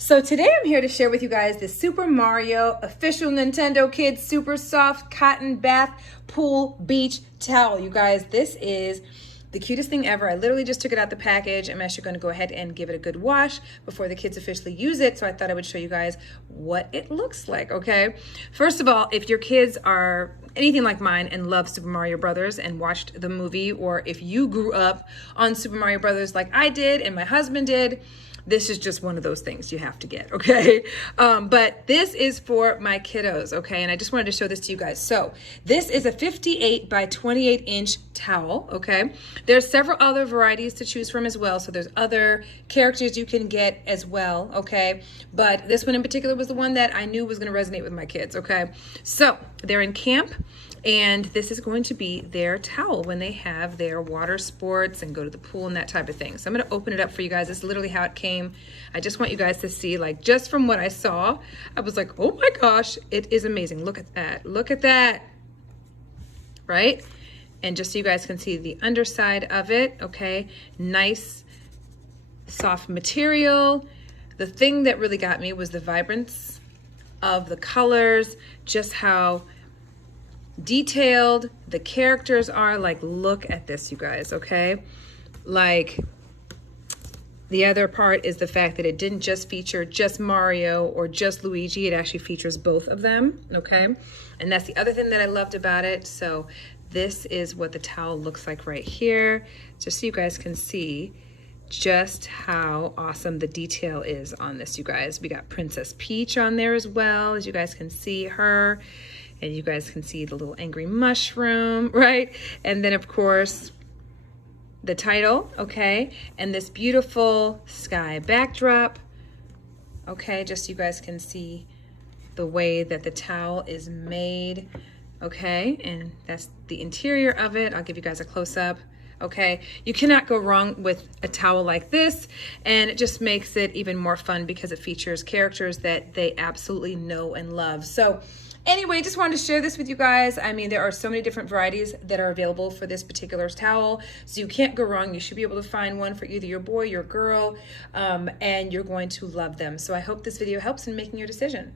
So today I'm here to share with you guys the Super Mario official Nintendo Kids Super Soft Cotton Bath Pool Beach Towel. You guys, this is the cutest thing ever. I literally just took it out the package. I'm actually going to go ahead and give it a good wash before the kids officially use it. So I thought I would show you guys what it looks like, okay? First of all, if your kids are anything like mine and love Super Mario Brothers and watched the movie, or if you grew up on Super Mario Brothers like I did and my husband did, this is just one of those things you have to get, okay? But this is for my kiddos, okay? And I just wanted to show this to you guys. So this is a 58 by 28 inch towel, okay? There's several other varieties to choose from as well. So there's other characters you can get as well, okay? But this one in particular was the one that I knew was gonna resonate with my kids, okay? So they're in camp, and this is going to be their towel when they have their water sports and go to the pool and that type of thing. So I'm gonna open it up for you guys. This is literally how it came. I just want you guys to see, like, just from what I saw, I was like, oh my gosh, it is amazing. Look at that, look at that, right? And just so you guys can see the underside of it, okay? Nice, soft material. The thing that really got me was the vibrance of the colors, just how detailed the characters are. Like, look at this, you guys, okay? Like, the other part is the fact that it didn't just feature just Mario or just Luigi. It actually features both of them, okay? And that's the other thing that I loved about it. So this is what the towel looks like right here, just so you guys can see just how awesome the detail is on this, you guys. We got Princess Peach on there as well, as you guys can see her. And you guys can see the little angry mushroom, right? And then, of course, the title, okay? And this beautiful sky backdrop, okay? Just so you guys can see the way that the towel is made, okay? And that's the interior of it. I'll give you guys a close-up, okay? You cannot go wrong with a towel like this, and it just makes it even more fun because it features characters that they absolutely know and love. So anyway, just wanted to share this with you guys. I mean, there are so many different varieties that are available for this particular towel, so you can't go wrong. You should be able to find one for either your boy, your girl, and you're going to love them. So I hope this video helps in making your decision.